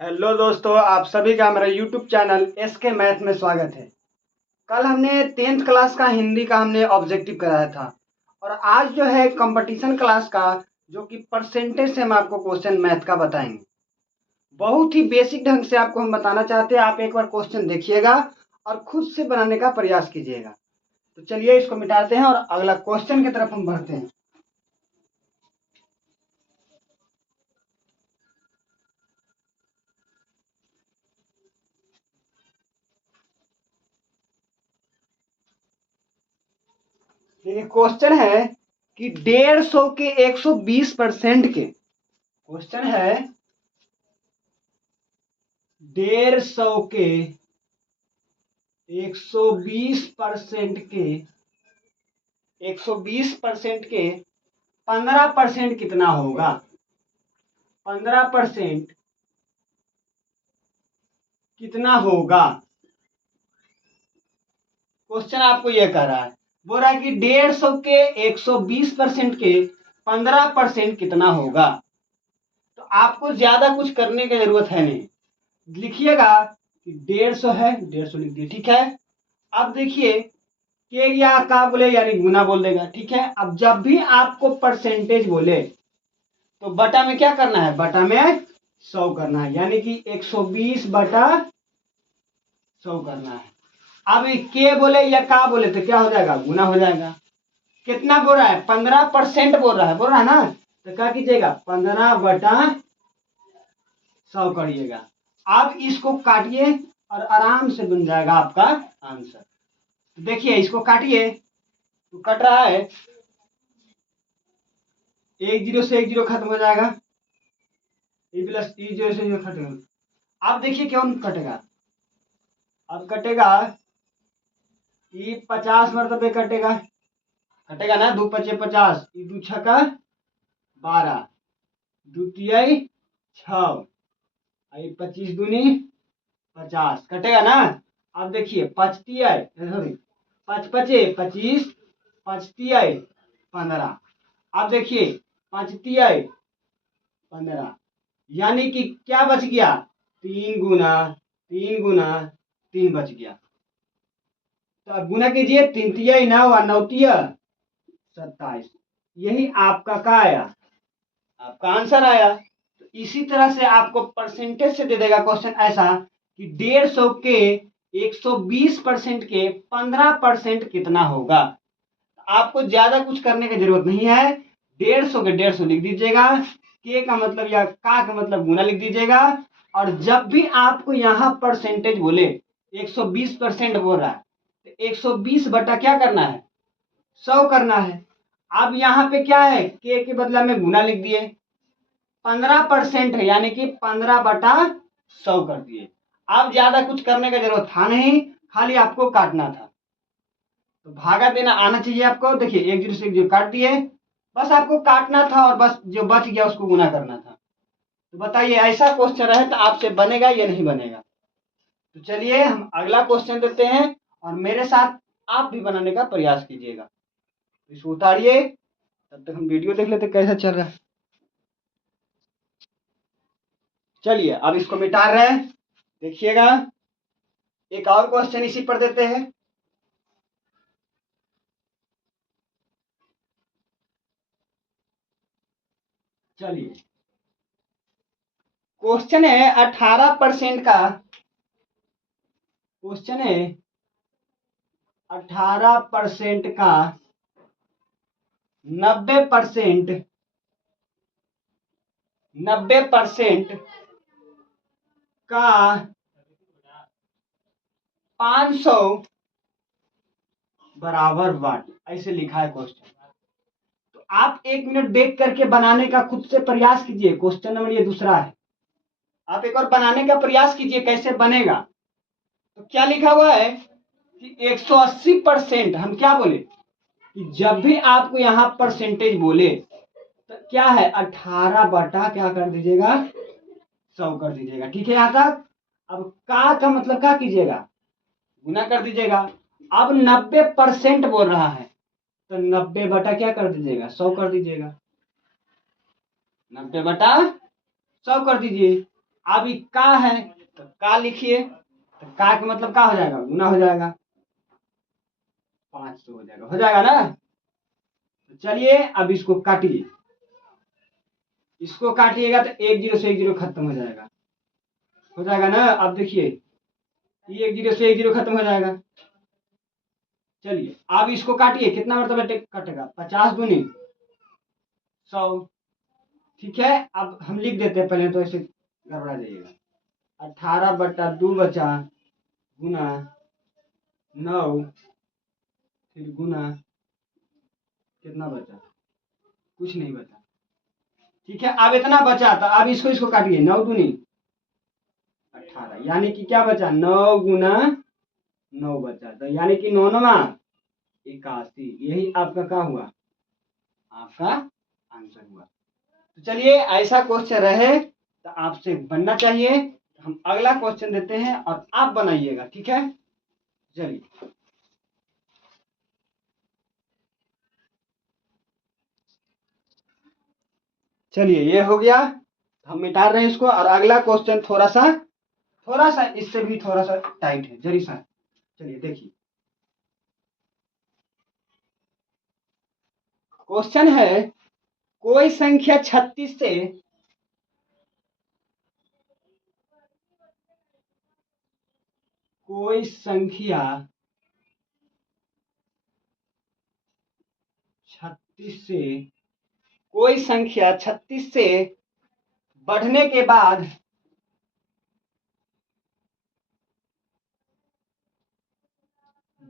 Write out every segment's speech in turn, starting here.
Hello दोस्तों, आप सभी का मेरा यूट्यूब चैनल एसके मैथ में स्वागत है। कल हमने 10th क्लास का हिंदी का हमने ऑब्जेक्टिव कराया था और आज जो है कंपटीशन क्लास का जो कि परसेंटेज से हम आपको क्वेश्चन मैथ का बताएंगे। बहुत ही बेसिक ढंग से आपको हम बताना चाहते हैं। आप एक बार क्वेश्चन देखिएगा और खुद से बनाने का प्रयास कीजिएगा। तो चलिए इसको मिटाते हैं और अगला क्वेश्चन की तरफ हम बढ़ते हैं। देखिए क्वेश्चन है कि 150 के 120% के क्वेश्चन है 150 के 120% के 120% के 15% कितना होगा। 15% कितना होगा। क्वेश्चन आपको यह कह रहा है, बोल रहा है कि 150 के 120% के 15% कितना होगा। तो आपको ज्यादा कुछ करने की जरूरत है नहीं। लिखिएगा कि 150 है, 150 लिख दिए, ठीक है। अब देखिए के या का बोले यानी गुना बोल देगा, ठीक है। अब जब भी आपको परसेंटेज बोले तो बटा में क्या करना है, बटा में 100 करना है, यानी कि 120 बटा 100 करना है। अब के बोले या का बोले तो क्या हो जाएगा, गुना हो जाएगा। कितना बोल रहा है, 15% बोल रहा है ना, तो क्या कीजिएगा 15 बटा 100 करिएगा। अब इसको काटिए और आराम से बन जाएगा आपका आंसर। तो देखिए इसको काटिए तो कट रहा है, एक जीरो से एक जीरो खत्म हो जाएगा, ई प्लस ई जीरो से जीरो खत्म। अब देखिए क्यों कटेगा, अब कटेगा ई 50 मरतबे कटेगा, कटेगा ना, 2 पचे 50, ई 2 छका 12, 2 तिहाई 6, 25 दूनी 50, कटेगा ना। अब देखिए 5 तिहाई सॉरी 5 पचे 25, 5 तिहाई 15। अब देखिए 5 तिहाई 15, यानी कि क्या बच गया, 3 गुना 3 गुना 3 बच गया। तो अब गुना कीजिए, 3 तिहाई 9 और 9 तिया 27। यही आपका क्या आया, आपका आंसर आया। तो इसी तरह से आपको परसेंटेज से दे देगा क्वेश्चन ऐसा कि 150 के 120% के 15% कितना होगा। आपको ज्यादा कुछ करने की जरूरत नहीं है। 150 के 150 लिख दीजिएगा, के का मतलब या का मतलब गुना लिख दीजिएगा। और जब भी आपको यहाँ परसेंटेज बोले 120% बोल रहा है तो 120 बटा क्या करना है, 100 करना है। अब यहाँ पे क्या है, के बदला में गुना लिख दिए, 15% है यानी कि 15 बटा 100 कर दिए। अब ज्यादा कुछ करने का जरूरत था नहीं, खाली आपको काटना था। तो भागा देना आना चाहिए आपको। देखिए एक जीरो से एक जीरो काट दिए, बस आपको काटना था और बस जो बच गया उसको गुना करना था। तो बताइए ऐसा क्वेश्चन रहे तो आपसे बनेगा या नहीं बनेगा। तो चलिए हम अगला क्वेश्चन देते हैं और मेरे साथ आप भी बनाने का प्रयास कीजिएगा। इसको उतारिए, तब तक हम वीडियो देख लेते कैसा चल रहा है। चलिए अब इसको मिटा रहे हैं, देखिएगा। एक और क्वेश्चन इसी पर देते हैं। चलिए क्वेश्चन है 18% का, क्वेश्चन है 18% का 90% 90% का 500 बराबर वाट, ऐसे लिखा है क्वेश्चन। तो आप 1 मिनट देख करके बनाने का खुद से प्रयास कीजिए। क्वेश्चन नंबर ये दूसरा है, आप एक बार बनाने का प्रयास कीजिए कैसे बनेगा। तो क्या लिखा हुआ है कि 180%, हम क्या बोले कि जब भी आपको यहाँ परसेंटेज बोले तो क्या है 18 बटा क्या कर दीजिएगा 100 कर दीजिएगा, ठीक है यहाँ तक। अब का मतलब क्या कीजिएगा, गुना कर दीजिएगा। अब 90% बोल रहा है तो 90 बटा क्या कर दीजिएगा 100 कर दीजिएगा, 90 बटा 100 कर दीजिए। अब ये का है तो का लिखिए, तो का का मतलब का हो जाएगा, गुना हो जाएगा, 500 हो जाएगा ना। तो चलिए अब इसको काटिए, इसको काटिएगा तो 1 जीरो से 1 जीरो खत्म हो जाएगा ना। अब देखिए ये 1 जीरो से 1 जीरो खत्म हो जाएगा। चलिए अब इसको काटिए, कितना मरतबा कटेगा, 50 दूनी 100। ठीक है, अब हम लिख देते हैं, पहले तो ऐसे गड़बड़ा जाइएगा। 18/2 बचा, गुना 9, फिर गुना कितना बचा, कुछ नहीं बचा। ठीक है, अब इतना बचा, तो अब इसको काटिए, 9 दूनी 18, यानी कि क्या बचा, 9 गुना 9 बचा, तो यानी कि 9 81, यही आपका क्या हुआ, आपका आंसर हुआ। तो चलिए ऐसा क्वेश्चन रहे तो आपसे बनना चाहिए। हम अगला क्वेश्चन देते हैं और आप बनाइएगा, ठीक है। चलिए चलिए ये हो गया, हम मिटा रहे हैं इसको, और अगला क्वेश्चन थोड़ा सा इससे भी थोड़ा सा टाइट है, जरी सा। चलिए देखिए, क्वेश्चन है, कोई संख्या 36 से कोई संख्या 36 से कोई संख्या 36 से बढ़ने के बाद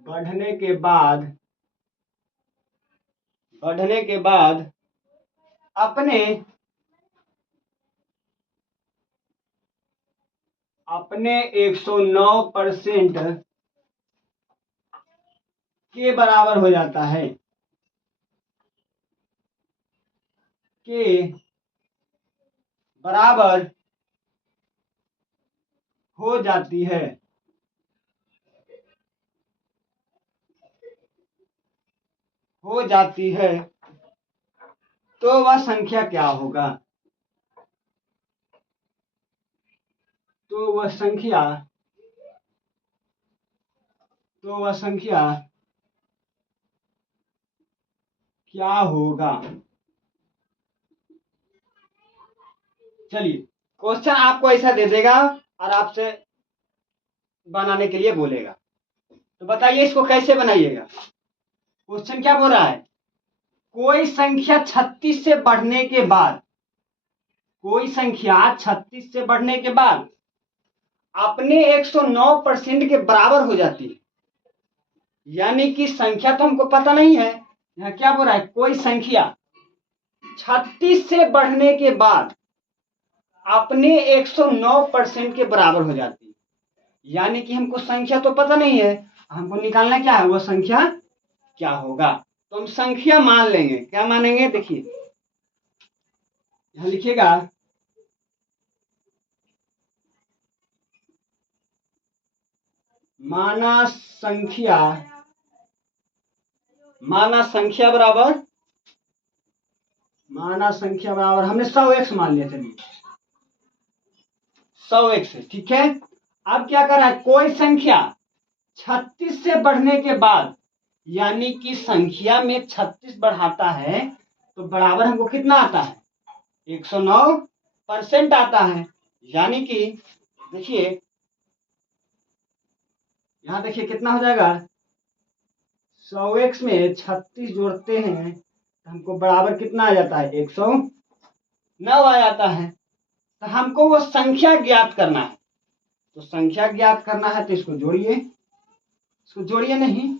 बढ़ने के बाद बढ़ने के बाद अपने अपने 109% के बराबर हो जाता है, के बराबर हो जाती है, हो जाती है, तो वह संख्या क्या होगा, तो वह संख्या तो वह संख्या क्या होगा। चलिए क्वेश्चन आपको ऐसा दे देगा और आपसे बनाने के लिए बोलेगा, तो बताइए इसको कैसे बनाइएगा। क्वेश्चन क्या बोल रहा है, कोई संख्या 36 से बढ़ने के बाद, कोई संख्या 36 से बढ़ने के बाद अपने 109% के बराबर हो जाती है, यानी कि संख्या तो हमको पता नहीं है, यहाँ क्या बोल रहा है, कोई संख्या 36 से बढ़ने के बाद अपने 109% के बराबर हो जाती है, यानी कि हमको संख्या तो पता नहीं है, हमको निकालना क्या है, वह संख्या क्या होगा। तो हम संख्या मान लेंगे, क्या मानेंगे, देखिए यहां लिखिएगा, माना संख्या बराबर हमने 100x मान लिया, चलिए 100x है, ठीक है। अब क्या कर रहा है, कोई संख्या 36 से बढ़ने के बाद, यानी कि संख्या में 36 बढ़ाता है तो बराबर हमको कितना आता है, 109% आता है, यानी कि देखिए यहां देखिए कितना हो जाएगा, 100x में 36 जोड़ते हैं तो हमको बराबर कितना आ जाता है, 109 आ जाता है। तो हमको वो संख्या ज्ञात करना है, तो संख्या ज्ञात करना है तो इसको जोड़िए, नहीं,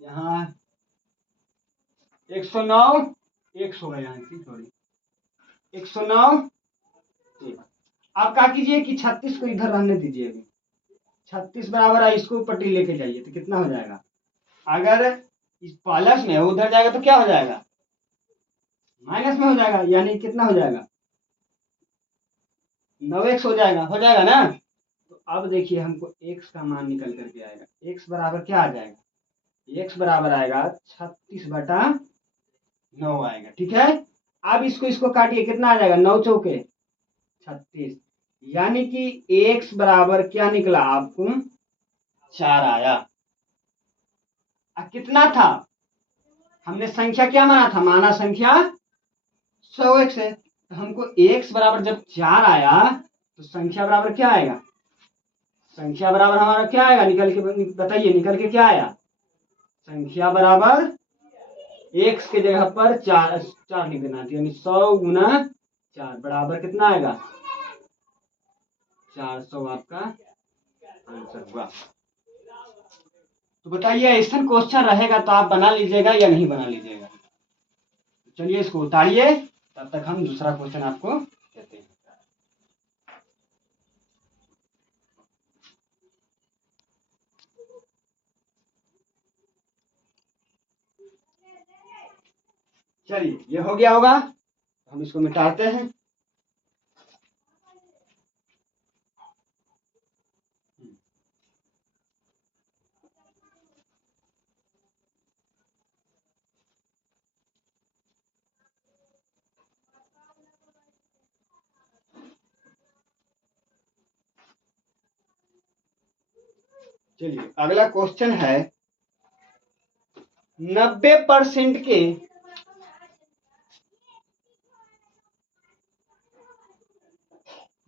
यहाँ 109 1 होगा, यहाँ की सॉरी 109। आप क्या कीजिए कि 36 को इधर रहने दीजिए, अभी 36 बराबर है, इसको पट्टी लेके जाइए तो कितना हो जाएगा, अगर इस प्लस में उधर जाएगा तो क्या हो जाएगा, माइनस में हो जाएगा, यानी कितना हो जाएगा, 9x हो जाएगा ना। तो अब देखिए हमको x का मान निकल करके आएगा, x बराबर क्या आ जाएगा, x बराबर आएगा 36/9, 9 आएगा। ठीक है, अब इसको काटिए, कितना आ जाएगा, 9 चौके 36, यानी कि x बराबर क्या निकला आपको, 4 आया। अब कितना था, हमने संख्या क्या माना था, माना संख्या 100x है, तो हमको x बराबर जब 4 आया तो संख्या बराबर क्या आएगा, संख्या बराबर हमारा क्या आएगा, निकल के बताइए, निकल के क्या आया, संख्या बराबर x के जगह पर 4 4 लिख देना, यानी 100 गुना 4 बराबर कितना आएगा, 400 आपका आंसर हुआ। तो बताइए ऐसा क्वेश्चन रहेगा तो आप बना लीजिएगा या नहीं बना लीजिएगा। चलिए इसको उतारिए, तब तक हम दूसरा क्वेश्चन आपको देते हैं। चलिए ये हो गया होगा, हम इसको मिटाते हैं। चलिए अगला क्वेश्चन है, 90% के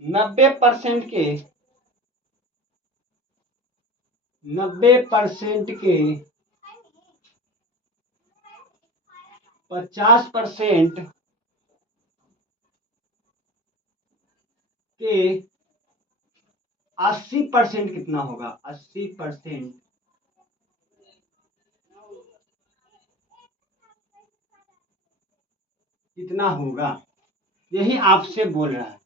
90% के 90% के 50% के 80% कितना होगा, 80% कितना होगा, यही आपसे बोल रहा है।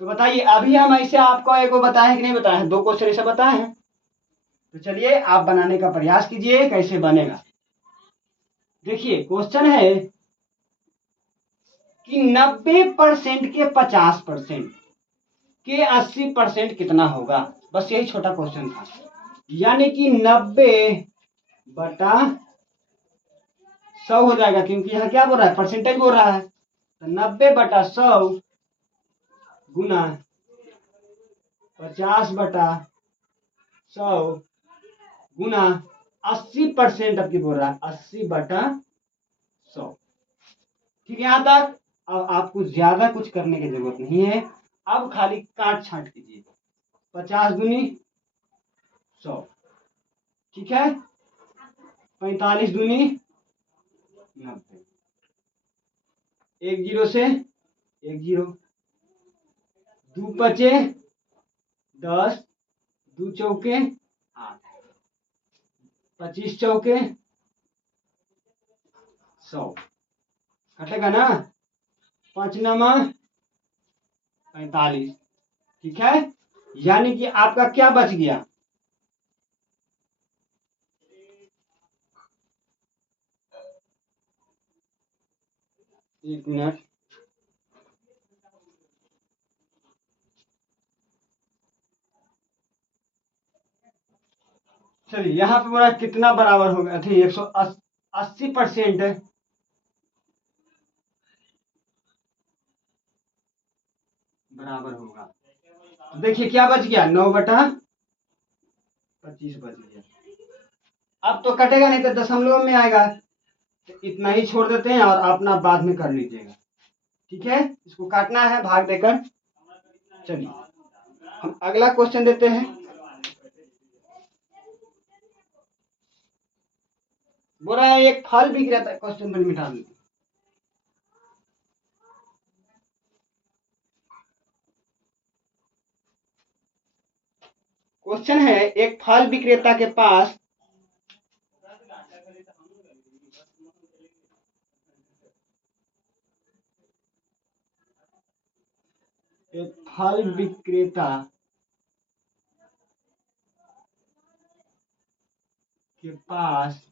तो बताइए, अभी हम ऐसे आपको एक बताए कि नहीं बताए हैं, 2 क्वेश्चन ऐसे बताए हैं। तो चलिए आप बनाने का प्रयास कीजिए, कैसे बनेगा। देखिए क्वेश्चन है कि 90% के 50% के 80% कितना होगा, बस यही छोटा क्वेश्चन था। यानी कि 90/100 हो जाएगा, क्योंकि यहाँ क्या बोल रहा है, परसेंटेज बोल रहा है। तो 90/100 गुना 50/100 गुना 80%, अब की बोल रहा है 80/100। ठीक है, यहां तक। अब आपको ज्यादा कुछ करने की जरूरत नहीं है, अब खाली काट छांट कीजिए, 50 दूनी 100, ठीक है, 45 दूनी 90, 1 0 से 1 0, 2 पचे 10, 2 चौके 8, 25 चौके 100, कटेगा ना, 5 9 45, ठीक है, यानी कि आपका क्या बच गया, एक मिनट, चलिए यहाँ पे बोला कितना बराबर होगा, ठीक 180% बराबर होगा। तो देखिए क्या बच गया, 9/25 बच गया। अब तो कटेगा नहीं, तो दशमलव में आएगा, तो इतना ही छोड़ देते हैं और अपना बाद में कर लीजिएगा। ठीक है, इसको काटना है भाग देकर। चलिए हम अगला क्वेश्चन देते हैं। बोल रहा है एक फल बिक रहा था, क्वेश्चन पर मिटा दीजिए। क्वेश्चन है, एक फल विक्रेता के पास एक फल विक्रेता के पास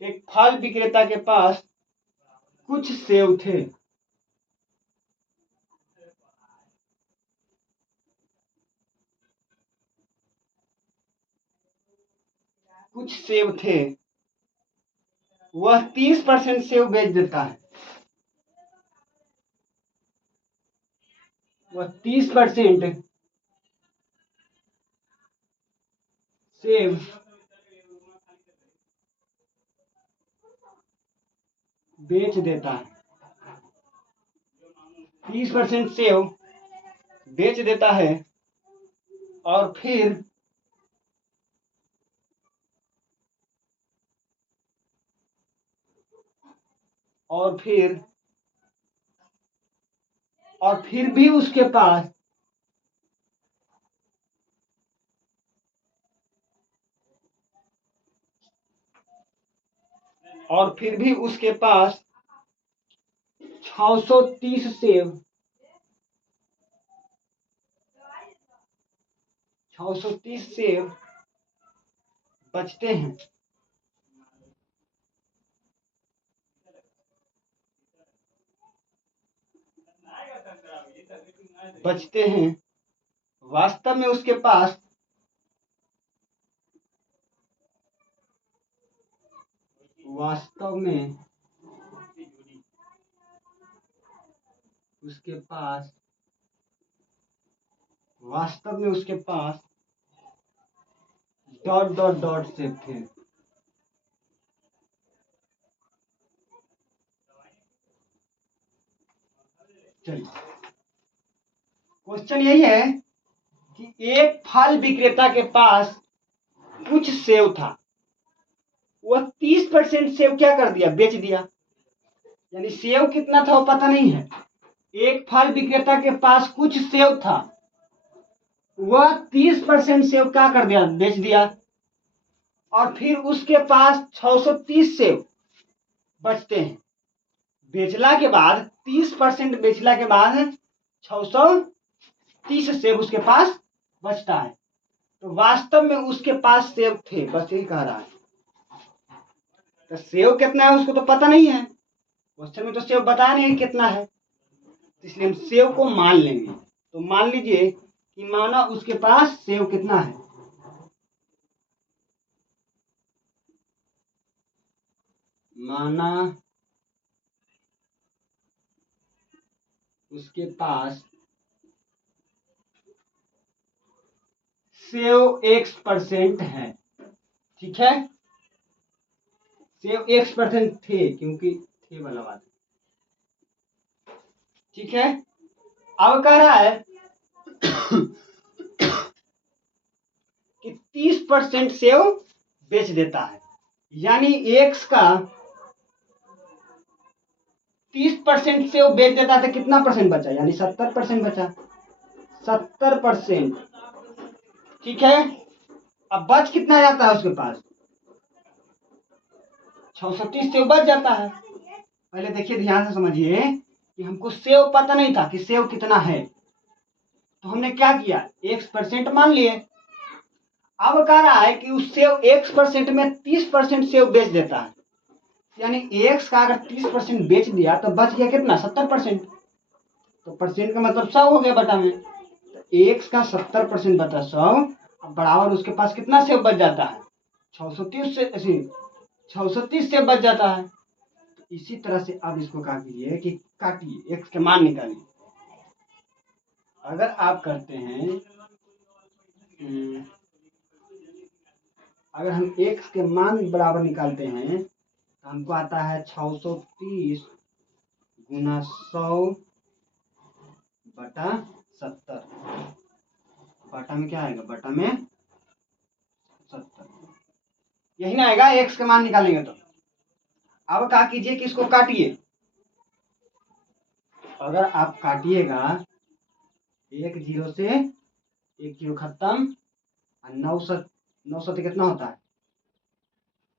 एक फल विक्रेता के पास कुछ सेब थे। कुछ सेब थे वह 30% सेव बेच देता है। वह 30% सेव बेच देता है। 30% सेव बेच देता है और फिर भी उसके पास और फिर भी उसके पास 630 सेव 630 सेव बचते हैं। वास्तव में उसके पास डॉट डॉट डॉट सेव थे। चलिए, क्वेश्चन यही है कि एक फल विक्रेता के पास कुछ सेव था, वह 30% सेव क्या कर दिया, बेच दिया। यानी सेव कितना था वो पता नहीं है। एक फल विक्रेता के पास कुछ सेव था, वह 30% सेव क्या कर दिया, बेच दिया। और फिर उसके पास 630 सेव बचते हैं। बेचला के बाद 30% बेचला के बाद 630 सेव उसके पास बचता है। तो वास्तव में उसके पास सेव थे, बस यही कह रहा है। तो सेव कितना है उसको तो पता नहीं है, क्वेश्चन में तो सेव बताया नहीं कितना है, इसलिए हम सेव को मान लेंगे। तो मान लीजिए कि माना उसके पास सेव कितना है, माना उसके पास सेव X% है। ठीक है, सेव X% थे, क्योंकि थे वाला बात। ठीक है, अब कह रहा है कि 30% सेव बेच देता है। यानी X का 30% सेव बेच देता है तो कितना परसेंट बचा, यानी 70% बचा। 70%। ठीक है, अब बच कितना जाता है उसके पास, 630 सेव बच जाता है। पहले देखिए, ध्यान से समझिए कि हमको सेव पता नहीं था कि सेव कितना है, तो हमने क्या किया, X% मान लिए। अब कह रहा है कि उस सेव X% में 30% सेव बेच देता है। यानी X का अगर 30% बेच दिया तो बच गया कितना, 70%। तो परसेंट का मतलब 100 हो गया बटा में। तो X का 70% बटा 100, अब बराबर उसके पास कितना सेव बच जाता है, 630 सेव बच जाता है। तो इसी तरह से अब इसको काटिए कि काटिए, X के मान निकालिए। अगर आप करते हैं, अगर हम X के मान बराबर निकालते हैं तो हमको आता है 630 गुना 100 बटा 70। बटा में क्या आएगा, बटा में 70, यही ना आएगा X का मान निकालेंगे तो। अब क्या कीजिए कि इसको काटिए। अगर आप काटिएगा, एक जीरो से एक जीरो खत्म, 9 कितना होता है,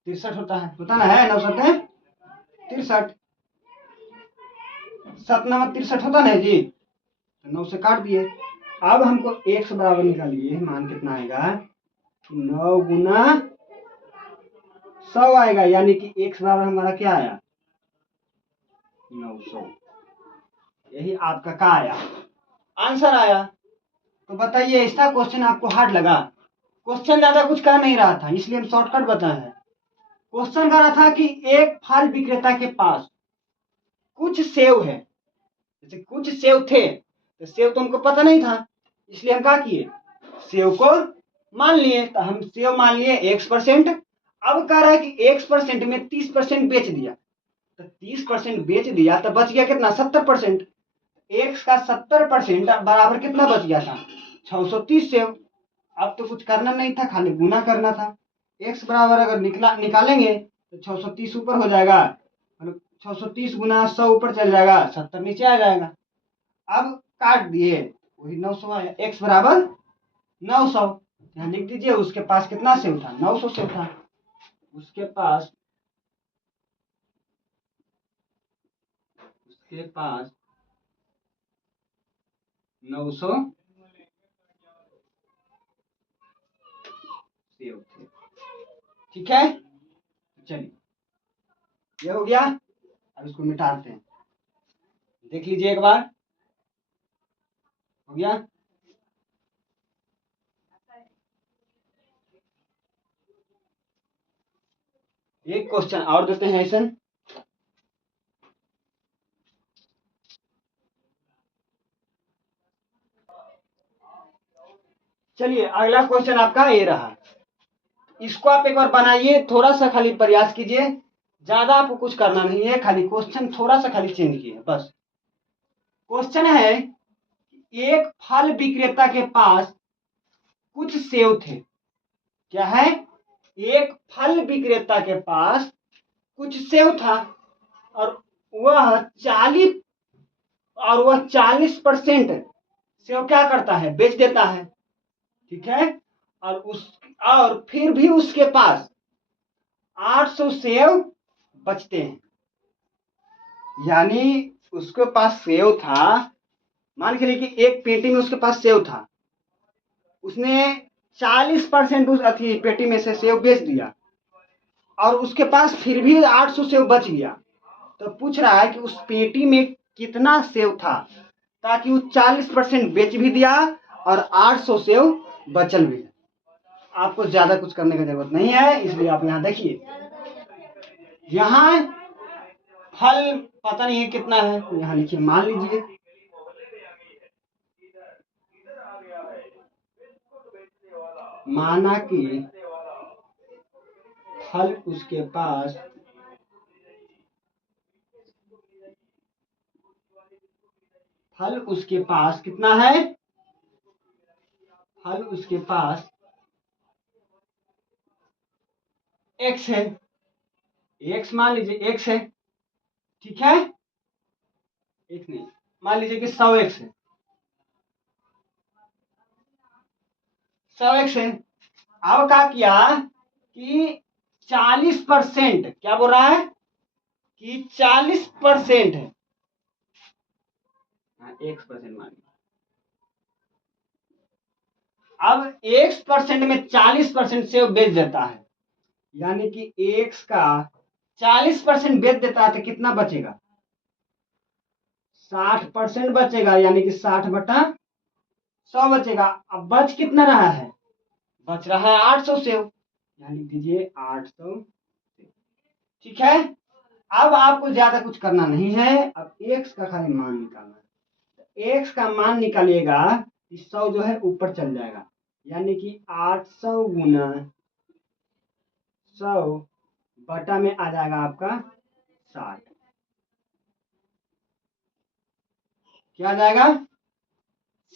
63 होता ना है, 9 63, 7 नंबर 63 होता ना जी। तो 9 से काट दिए। अब हमको X बराबर निकालिए, मान कितना आएगा, 9 गुना 100 आएगा। यानी कि X बराबर हमारा क्या आया, 900। यही आपका क्या आया, आंसर आया। तो बताइए, इसका क्वेश्चन आपको हार्ड लगा? क्वेश्चन ज्यादा कुछ कह नहीं रहा था, इसलिए हम शॉर्टकट बताए हैं। क्वेश्चन कर रहा था कि एक फल विक्रेता के पास कुछ सेव है, जैसे कुछ सेव थे, तो सेव तो हमको पता नहीं था, इसलिए हम क्या किए, सेव को मान लिए। तो हम सेव मान लिए x%। अब कह रहा है कि x% में 30% बेच दिया, तो 30% बेच दिया तो बच गया कितना, 70%। x का 70% बराबर कितना बच गया था, 630 सेव। अब तो कुछ करना नहीं था, खाली गुना करना था। x बराबर अगर निकालेंगे तो 630 ऊपर हो जाएगा, मतलब 630 गुना 100 ऊपर चल जाएगा, 70 नीचे आ जाएगा। अब काट दिए, वही 900 आया। x बराबर 900, यहाँ लिख दीजिए। उसके पास कितना सेव था, 900 सेव था। उसके पास 900 सेव थे। ठीक है, चलिए ये हो गया। अब इसको मिटाते हैं, देख लीजिए एक बार। हो गया, एक क्वेश्चन और देते हैं ऐसा। चलिए अगला क्वेश्चन आपका ये रहा। इसको आप एक बार बनाइए, थोड़ा सा खाली प्रयास कीजिए, ज्यादा आपको कुछ करना नहीं है, खाली क्वेश्चन थोड़ा सा खाली चेंज कीजिए बस। क्वेश्चन है, एक फल विक्रेता के पास कुछ सेव थे। क्या है, एक फल विक्रेता के पास कुछ सेव था, और वह 40% सेव क्या करता है, बेच देता है। ठीक है, और फिर भी उसके पास 800 सेव बचते हैं। यानी उसके पास सेव था, मान के लिए कि एक पेटी में उसके पास सेव था, उसने 40% उस अथी पेटी में से सेव बेच दिया, और उसके पास फिर भी 800 सेव बच गया। तो पूछ रहा है कि उस पेटी में कितना सेव था, ताकि वो 40% बेच भी दिया और 800 सेव बचल भी। आपको ज्यादा कुछ करने की जरूरत नहीं है, इसलिए आप यहाँ देखिए, यहाँ फल पता नहीं है कितना है, तो यहाँ लिखिए, मान लीजिए माना कि फल उसके पास कितना है, फल उसके पास x है, x मान लीजिए x है। ठीक है, x नहीं, मान लीजिए कि 100x है, 100x है। अब क्या किया कि 40%, क्या बोल रहा है कि 40% है, x% मान लीजिए। अब x% में 40% सेव बेच देता है, यानी कि x का 40% बेच देता है, तो कितना बचेगा, 60% बचेगा, यानी कि 60/100 बचेगा। अब बच कितना रहा है, बच रहा है 800 सेव, यहाँ लिख दीजिए 800। ठीक है, अब आपको ज्यादा कुछ करना नहीं है, अब x का खाली मान निकालना है। x का मान निकालिएगा, 100 जो है ऊपर चल जाएगा, यानी कि 800 गुना 100 बटा में आ जाएगा आपका 60। क्या आ जाएगा,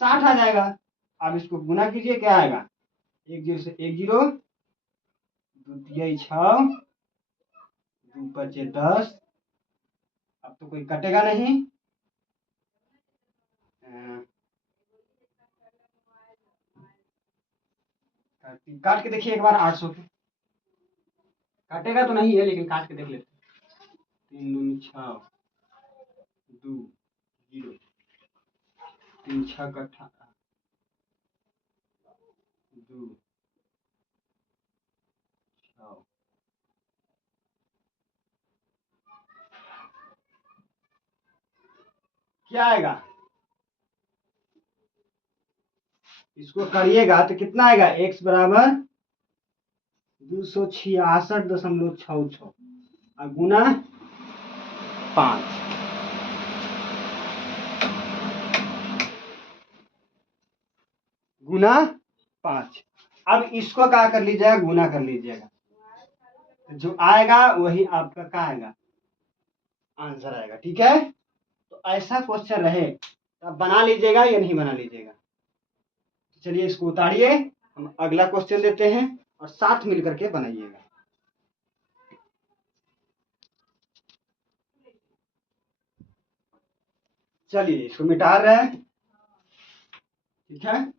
60 आ जाएगा। अब इसको गुना कीजिए, क्या आएगा, 1 0 से 1 0, 2 6, 2 5 10। अब तो कोई कटेगा नहीं, काट के देखिए एक बार 800 के, काटेगा तो नहीं है, लेकिन काट के देख लेते। 3 दूनी 6, 2 0, 3 6 का 2 6, क्या आएगा, इसको करिएगा तो कितना आएगा, x बराबर 266.66 और गुना 5, गुना 5। अब इसको क्या कर लीजिएगा, गुना कर लीजिएगा, जो आएगा वही आपका क्या आएगा, आंसर आएगा। ठीक है, तो ऐसा क्वेश्चन रहे तो आप बना लीजिएगा या नहीं बना लीजिएगा। चलिए इसको उतारिए, हम अगला क्वेश्चन देते हैं और साथ मिलकर के बनाइएगा। चलिए इसको मिटा रहे हैं। ठीक है,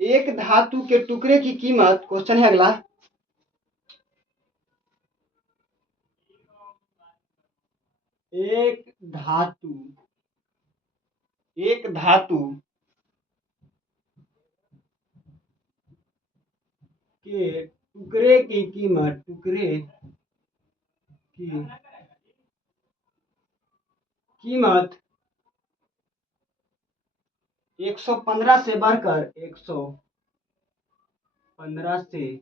एक धातु के टुकड़े की कीमत, क्वेश्चन है अगला, एक धातु के टुकड़े की कीमत, टुकड़े की कीमत 115 से बढ़कर 115 से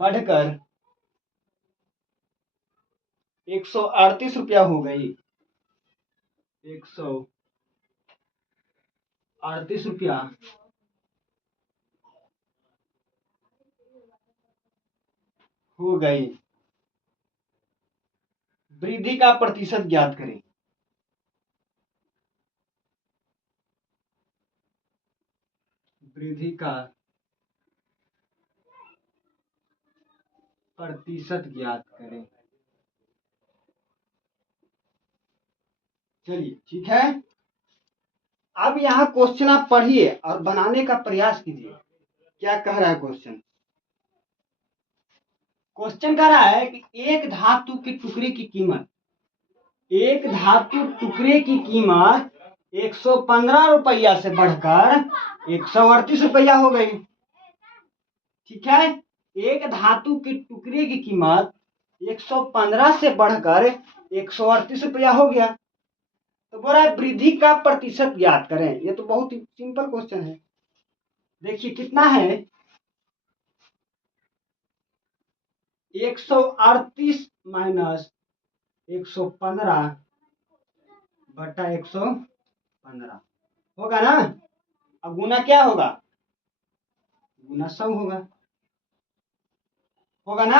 बढ़कर 138 रुपया हो गई। 138 रुपया हो गई। वृद्धि का प्रतिशत ज्ञात करें। वृद्धि का प्रतिशत ज्ञात करें। चलिए ठीक है, अब यहाँ क्वेश्चन आप पढ़िए और बनाने का प्रयास कीजिए। क्या कह रहा है क्वेश्चन? क्वेश्चन कह रहा है कि एक धातु के टुकड़े की कीमत, एक धातु टुकड़े की कीमत 115 रुपया से बढ़कर 138 रुपया हो गई। ठीक है, एक धातु के टुकड़े की कीमत 115 से बढ़कर 138 रुपया हो गया। तो बोल रहा है वृद्धि का प्रतिशत ज्ञात करें। ये तो बहुत ही सिंपल क्वेश्चन है। देखिए कितना है, 138 माइनस 115 बटा 115 होगा ना। अब गुना क्या होगा, गुना 100 होगा ना,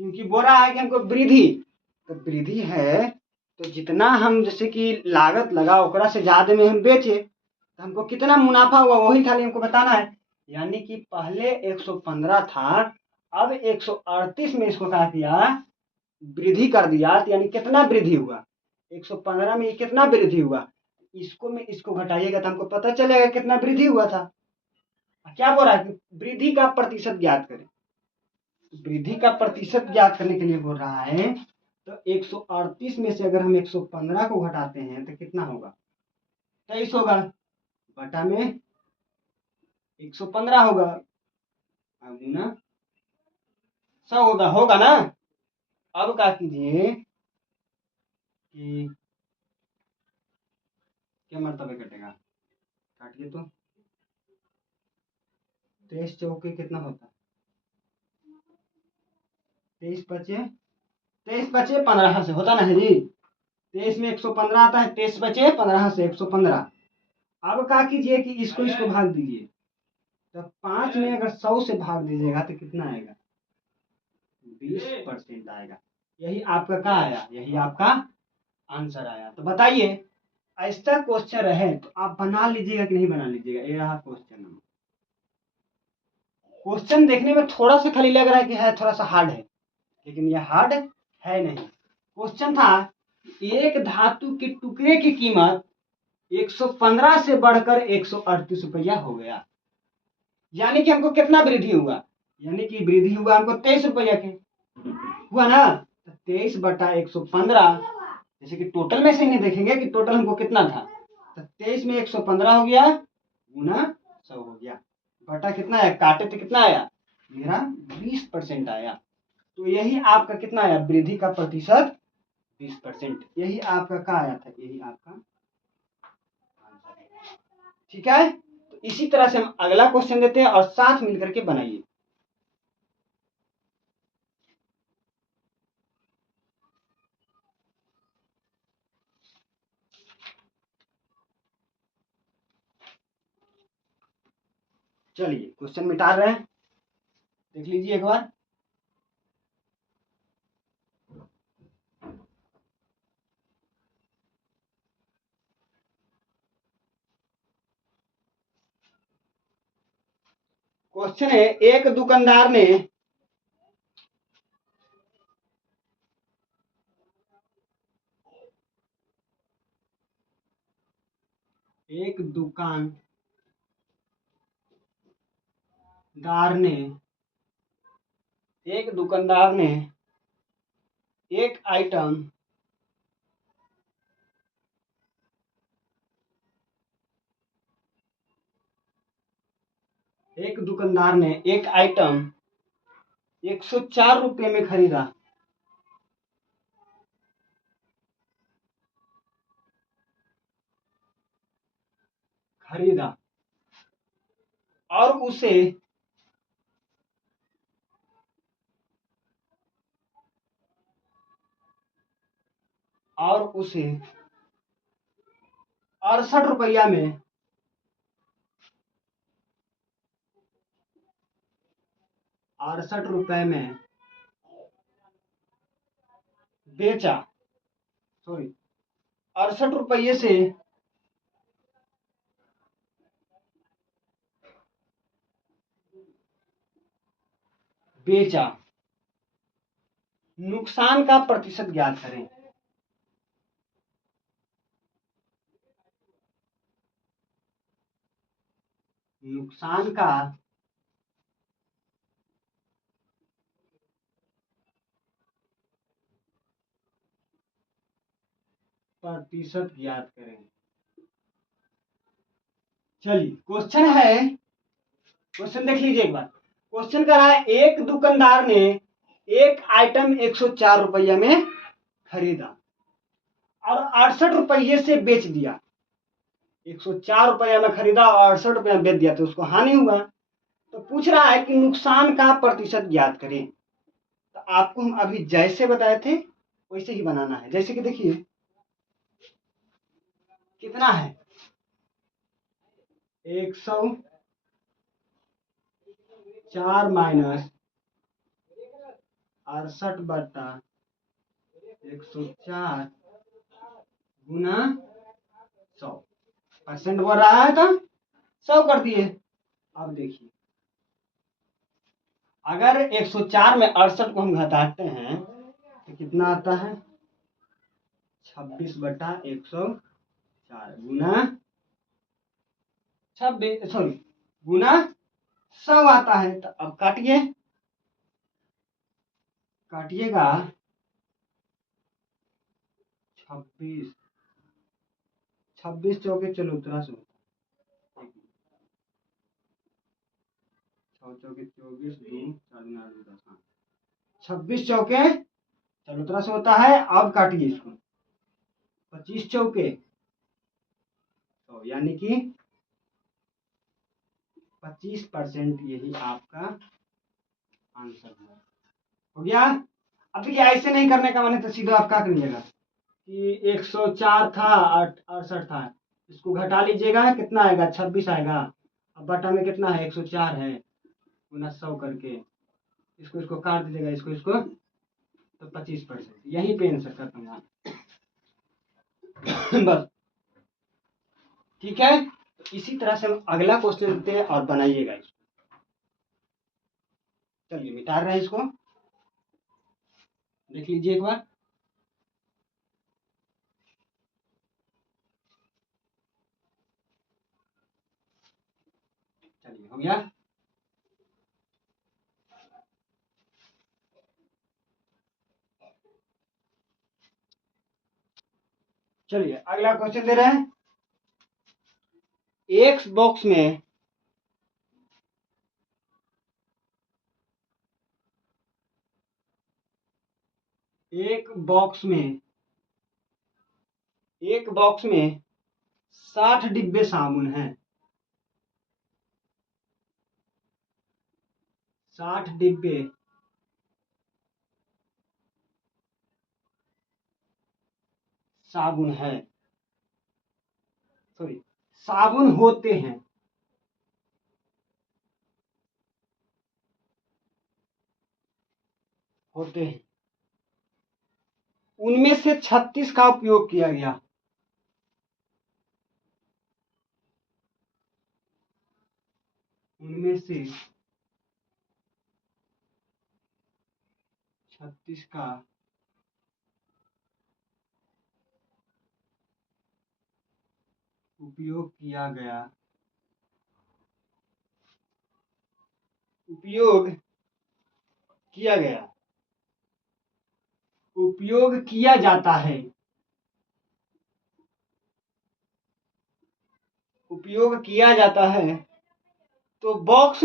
क्योंकि बोल रहा है कि हमको वृद्धि, तो वृद्धि है तो जितना हम जैसे कि लागत लगा ओकरा से ज्यादा में हम बेचे तो हमको कितना मुनाफा हुआ वही खाली हमको बताना है। यानी कि पहले 115 था, अब 138 में इसको क्या किया, वृद्धि कर दिया। तो यानी कितना वृद्धि हुआ, 115 में कितना वृद्धि हुआ, इसको में इसको घटाइएगा तो हमको पता चलेगा कितना वृद्धि हुआ था। क्या बोल रहा है कि वृद्धि का प्रतिशत ज्ञात करें। वृद्धि का प्रतिशत ज्ञात करने के लिए बोल रहा है, तो 138 में से अगर हम 115 को घटाते हैं तो कितना होगा, 23 होगा, बटा में 115 होगा, गुना 100 होगा ना। अब क्या कीजिए कि क्या मरतबे कटेगा, काटिए तो 23 चौके कितना होता है, 23 बचे 15 से होता ना है जी। 23 में 115 आता है, 23 बचे 15 से 115। अब क्या कीजिए कि इसको भाग दीजिए, तो 5 में अगर 100 से भाग दीजिएगा तो कितना आएगा, 20% आएगा। यही आपका क्या आया, यही आपका आंसर आया। तो बताइए ऐसा क्वेश्चन रहे तो आप बना लीजिएगा कि नहीं बना लीजिएगा। ये रहा क्वेश्चन नंबर। क्वेश्चन देखने में थोड़ा सा खाली लग रहा है कि है थोड़ा सा हार्ड है, लेकिन ये हार्ड है नहीं। क्वेश्चन था एक धातु के टुकड़े की कीमत 115 से बढ़कर 138 रुपया हो गया। यानी कि हमको कितना वृद्धि हुआ, यानी कि वृद्धि हुआ हमको 23 रुपया के हुआ ना। तो 23/115, जैसे कि टोटल में से नहीं देखेंगे कि टोटल हमको कितना था, तो 23 में 115 हो गया गुना 100 हो गया, बटा कितना आया, काटे तो कितना आया मेरा 20% आया। तो यही आपका कितना आया, वृद्धि का प्रतिशत 20%, यही आपका क्या आया था, यही आपका आंसर है। ठीक है, तो इसी तरह से हम अगला क्वेश्चन देते हैं और साथ मिलकर के बनाइए। चलिए क्वेश्चन मिटा रहे हैं, देख लीजिए एक बार। क्वेश्चन है, एक दुकानदार ने एक दुकानदार ने एक दुकानदार ने एक आइटम एक दुकानदार ने एक आइटम 104 रुपये में खरीदा, खरीदा और उसे और उसे 68 रुपया में 68 रुपए में बेचा, सॉरी 68 रुपये से बेचा, नुकसान का प्रतिशत ज्ञात करें। नुकसान का प्रतिशत ज्ञात करें। चलिए क्वेश्चन है, क्वेश्चन देख लीजिए एक बार। क्वेश्चन कर रहा है, एक दुकानदार ने एक आइटम 104 रुपये में खरीदा और 68 रुपये से बेच दिया। 104 रुपये में खरीदा और 68 रुपये में बेच दिया, तो उसको हानि हुआ। तो पूछ रहा है कि नुकसान का प्रतिशत ज्ञात करें। तो आपको हम अभी जैसे बताए थे वैसे ही बनाना है। जैसे कि देखिए कितना है, 104 माइनस 68/104 गुना 100% बोल रहा है, तो 100 कर दिए। अब देखिए अगर 104 में 68 को हम घटाते हैं तो कितना आता है, 26/104 गुना 26, सॉरी गुना 100 आता है। तो अब काटिएगा 26, 26 चौके चलो उतरा सो, 6 चौके 24, 2 4 गुना 8 10, 26 चौके चलो उतरा से होता है। अब काटिए इसको, 25 चौके, तो यानी कि 25%, यही आपका आंसर हो गया। अब देखिए ऐसे नहीं करने का मन है तो सीधा आप क्या करिएगा कि 104 था 68 था, इसको घटा लीजिएगा, कितना आएगा 26 आएगा। अब बटा में कितना है 104 है, गुना 100 करके इसको काट दीजिएगा, इसको तो 25%, यही पे आंसर खत्म हुआ। बस ठीक है, तो इसी तरह से हम अगला क्वेश्चन देते हैं और बनाइएगा इसको। चलिए मिटा रहे हैं इसको, देख लीजिए एक बार। चलिए हो गया। चलिए अगला क्वेश्चन दे रहे हैं। एक बॉक्स में एक बॉक्स में 60 डिब्बे साबुन हैं। 60 डिब्बे साबुन है, सॉरी साबुन होते हैं। उनमें से 36 का उपयोग किया गया। उनमें से 36 का उपयोग किया गया। उपयोग किया जाता है। उपयोग किया जाता है तो बॉक्स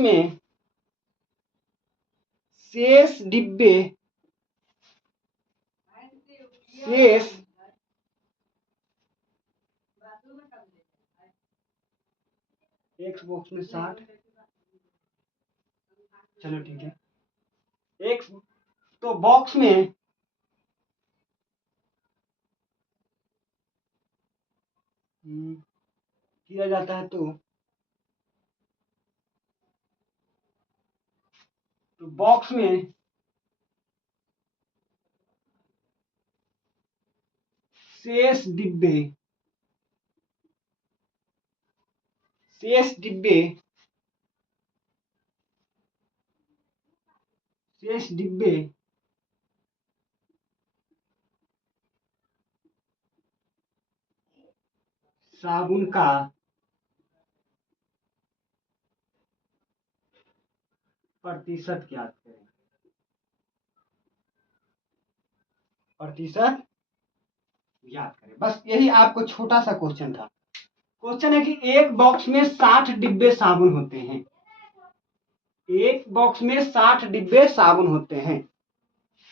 में शेष डिब्बे एक बॉक्स में 60, चलो ठीक है। एक तो बॉक्स में किया जाता है तो बॉक्स में शेष डिब्बे साबुन का प्रतिशत ज्ञात करें। बस यही आपको छोटा सा क्वेश्चन था। क्वेश्चन है कि एक बॉक्स में 60 डिब्बे साबुन होते हैं। एक बॉक्स में 60 डिब्बे साबुन होते हैं,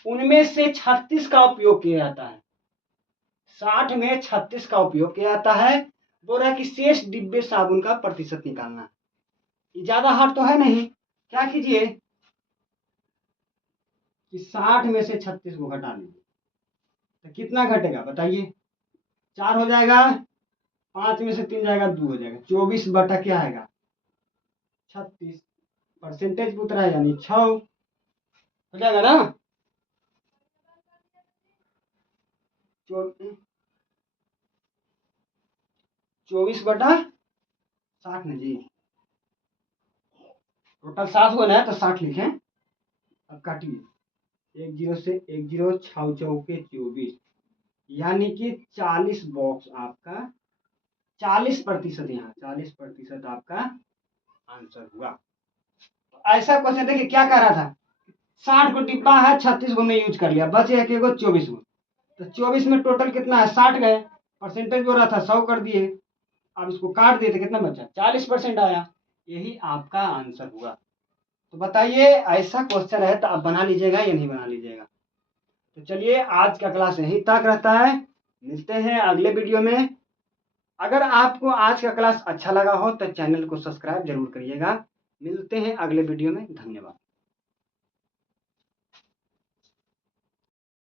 उनमें से 36 का उपयोग किया जाता है। 60 में 36 का उपयोग किया जाता है। बोल रहा है कि शेष डिब्बे साबुन का प्रतिशत निकालना है। ये ज्यादा हार्ड तो है नहीं। क्या कीजिए कि 60 में से 36 को घटा लीजिए तो कितना घटेगा बताइए। 4 हो जाएगा, 5 में से 3 जाएगा, 2 हो जाएगा, 24 बटा क्या आएगा 36। परसेंटेज उतरा है यानी 6 हो जाएगा ना। 24 बटा 60 ना जी, टोटल 7 हुआ ना, तो 60 लिखें। अब काटिए, 1 0 से 1 0, 6 चौके 24, यानी कि 40 बॉक्स आपका 40%, यहाँ 40% आपका आंसर हुआ। तो ऐसा क्वेश्चन देखिए क्या कह रहा था, 60 को डिब्बा है, 36 को मैं यूज कर लिया, बचे एक 24 को, तो 24 में टोटल कितना है 60 गए, परसेंटेज हो रहा था 100 कर दिए, अब इसको काट दिए तो कितना बचा 40% आया। यही आपका आंसर हुआ। तो बताइए ऐसा क्वेश्चन है तो आप बना लीजिएगा या नहीं बना लीजिएगा। तो चलिए आज का क्लास यहीं तक रहता है, मिलते हैं अगले वीडियो में। अगर आपको आज का क्लास अच्छा लगा हो तो चैनल को सब्सक्राइब जरूर करिएगा। मिलते हैं अगले वीडियो में, धन्यवाद।